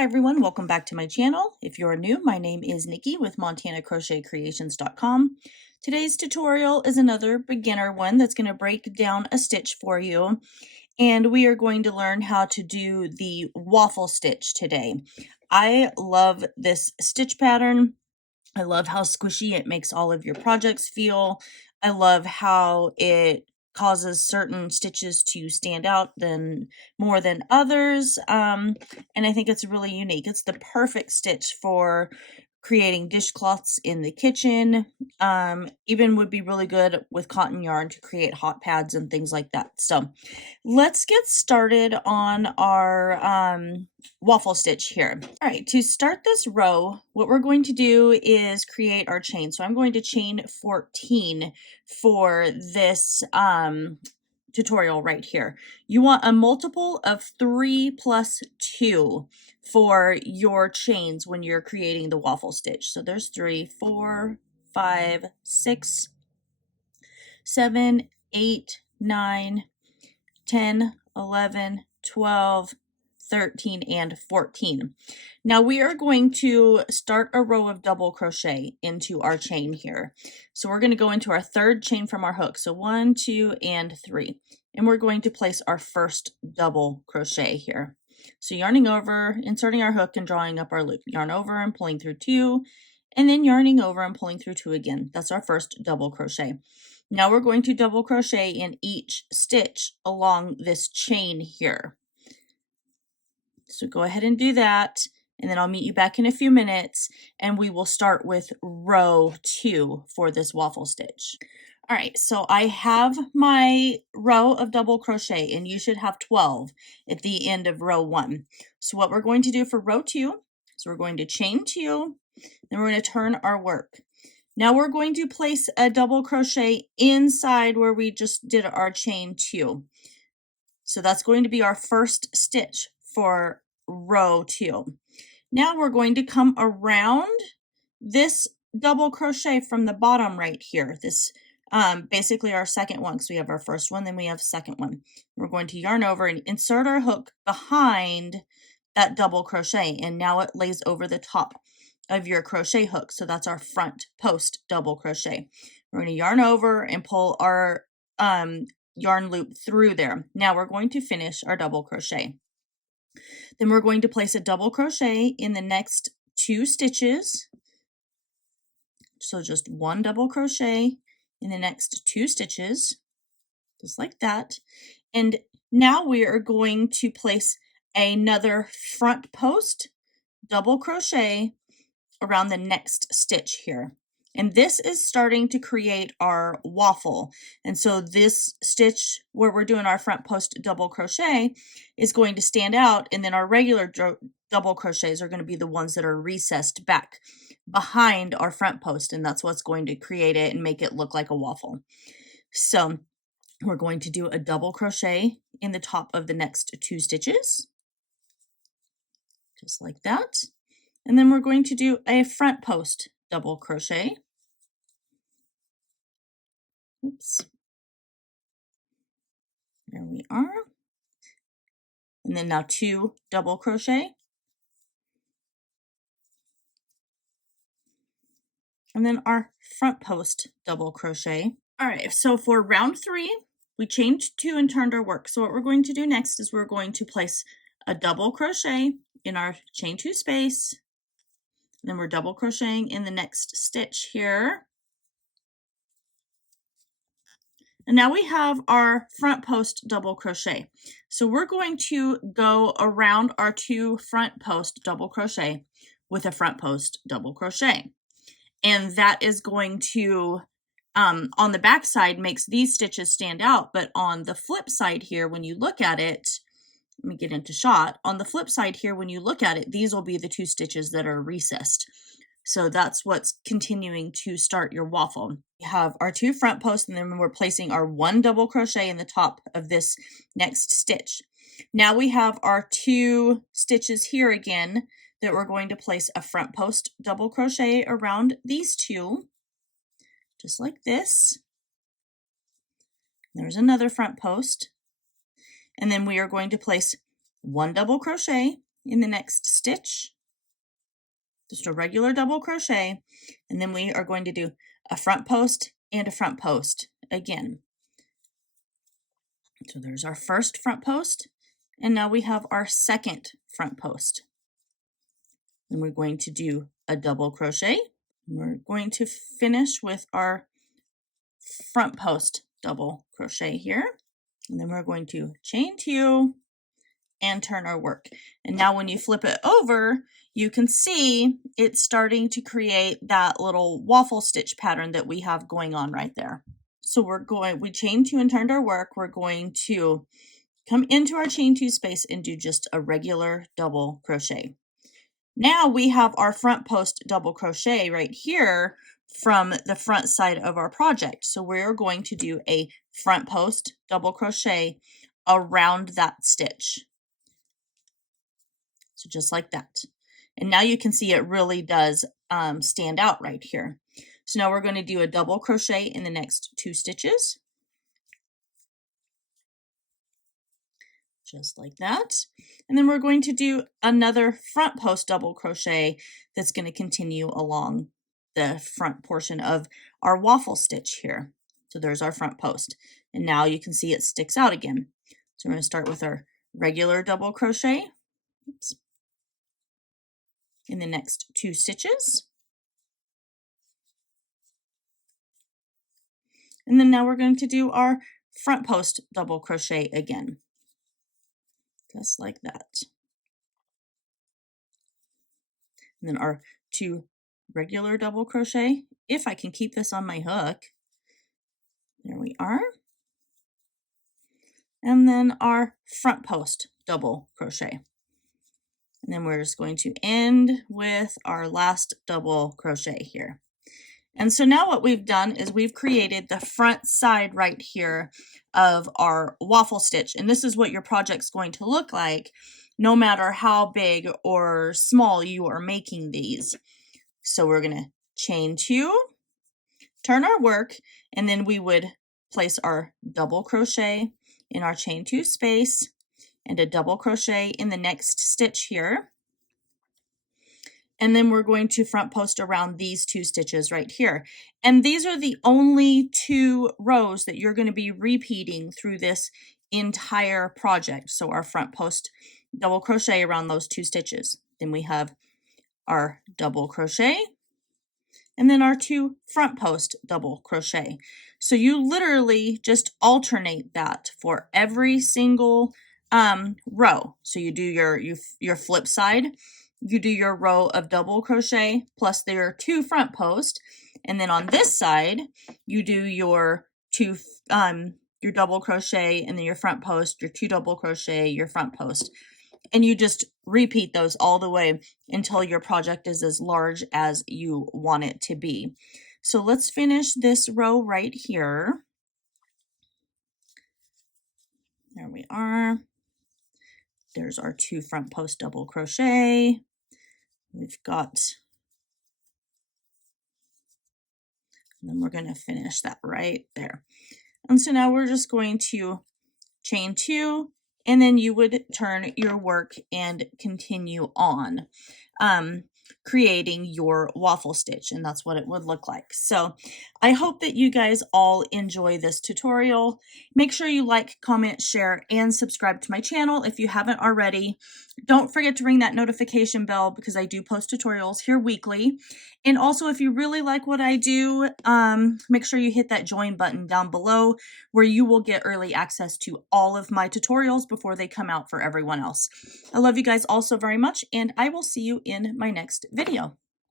Hi everyone, welcome back to my channel. If you're new, my name is Nikki with montanacrochetcreations.com. Today's tutorial is another beginner one that's going to break down a stitch for you, and we are going to learn how to do the waffle stitch today. I love this stitch pattern. I love how squishy it makes all of your projects feel. I love how it causes certain stitches to stand out more than others. And I think it's really unique. It's the perfect stitch for creating dishcloths in the kitchen. Even would be really good with cotton yarn to create hot pads and things like that. So let's get started on our waffle stitch here. All right, to start this row, what we're going to do is create our chain. So I'm going to chain 14 for this tutorial right here. You want a multiple of 3 plus 2 for your chains when you're creating the waffle stitch. So there's 3, 4, 5, 6, 7, 8, 9, 10, 11, 12, 13, and 14. Now we are going to start a row of double crochet into our chain here. So we're going to go into our third chain from our hook. So 1, 2, and 3. And we're going to place our first double crochet here. So yarning over, inserting our hook and drawing up our loop. Yarn over and pulling through 2, and then yarning over and pulling through 2 again. That's our first double crochet. Now we're going to double crochet in each stitch along this chain here. So go ahead and do that, and then I'll meet you back in a few minutes, and we will start with row 2 for this waffle stitch. All right, so I have my row of double crochet, and you should have 12 at the end of row 1. So what we're going to do for row 2, so we're going to chain 2, then we're going to turn our work. Now we're going to place a double crochet inside where we just did our chain 2. So that's going to be our first stitch for row 2. Now we're going to come around this double crochet from the bottom right here. This basically our second one, because we have our first one, then we have second one. We're going to yarn over and insert our hook behind that double crochet, and now it lays over the top of your crochet hook. So that's our front post double crochet. We're going to yarn over and pull our yarn loop through there. Now we're going to finish our double crochet. Then we're going to place a double crochet in the next 2 stitches. So just 1 double crochet in the next 2 stitches, just like that. And now we are going to place another front post double crochet around the next stitch here. And this is starting to create our waffle. And so this stitch where we're doing our front post double crochet is going to stand out, and then our regular double crochets are going to be the ones that are recessed back behind our front post, and that's what's going to create it and make it look like a waffle. So we're going to do a double crochet in the top of the next 2 stitches, just like that. And then we're going to do a front post double crochet. Oops. There we are. And then now 2 double crochet. And then our front post double crochet. All right, so for round 3, we chained 2 and turned our work. So what we're going to do next is we're going to place a double crochet in our chain 2 space. And then we're double crocheting in the next stitch here. And now we have our front post double crochet. So we're going to go around our 2 front post double crochet with a front post double crochet. And that is going to, on the back side, makes these stitches stand out. But on the flip side here, when you look at it, let me get into shot. On the flip side here, when you look at it, these will be the 2 stitches that are recessed. So that's what's continuing to start your waffle. We have our 2 front posts, and then we're placing our 1 double crochet in the top of this next stitch. Now we have our 2 stitches here again that we're going to place a front post double crochet around these 2, just like this. There's another front post. And then we are going to place 1 double crochet in the next stitch, just a regular double crochet, and then we are going to do a front post and a front post again. So there's our first front post, and now we have our second front post. Then we're going to do a double crochet. We're going to finish with our front post double crochet here, and then we're going to chain 2 and turn our work. And now when you flip it over, you can see it's starting to create that little waffle stitch pattern that we have going on right there. So we chain 2 and turned our work. We're going to come into our chain 2 space and do just a regular double crochet. Now we have our front post double crochet right here from the front side of our project. So we're going to do a front post double crochet around that stitch. So just like that. And now you can see it really does stand out right here. So now we're going to do a double crochet in the next 2 stitches. Just like that. And then we're going to do another front post double crochet that's going to continue along the front portion of our waffle stitch here. So there's our front post. And now you can see it sticks out again. So we're going to start with our regular double crochet. Oops. In the next 2 stitches. And then now we're going to do our front post double crochet again. Just like that. And then our 2 regular double crochet, if I can keep this on my hook. There we are. And then our front post double crochet. And then we're just going to end with our last double crochet here. And so now what we've done is we've created the front side right here of our waffle stitch. And this is what your project's going to look like no matter how big or small you are making these. So we're going to chain 2, turn our work, and then we would place our double crochet in our chain 2 space and a double crochet in the next stitch here. And then we're going to front post around these 2 stitches right here. And these are the only 2 rows that you're going to be repeating through this entire project. So our front post double crochet around those 2 stitches. Then we have our double crochet and then our 2 front post double crochet. So you literally just alternate that for every single row. So you do your flip side. You do your row of double crochet plus their 2 front post, and then on this side you do your double crochet and then your front post, your 2 double crochet, your front post, and you just repeat those all the way until your project is as large as you want it to be. So let's finish this row right here. There we are. There's our 2 front post double crochet. We've got, and then we're going to finish that right there. And so now we're just going to chain 2, and then you would turn your work and continue on creating your waffle stitch, and that's what it would look like. So I hope that you guys all enjoy this tutorial. Make sure you like, comment, share, and subscribe to my channel if you haven't already. Don't forget to ring that notification bell because I do post tutorials here weekly. And also, if you really like what I do, make sure you hit that join button down below where you will get early access to all of my tutorials before they come out for everyone else. I love you guys all so very much, and I will see you in my next video.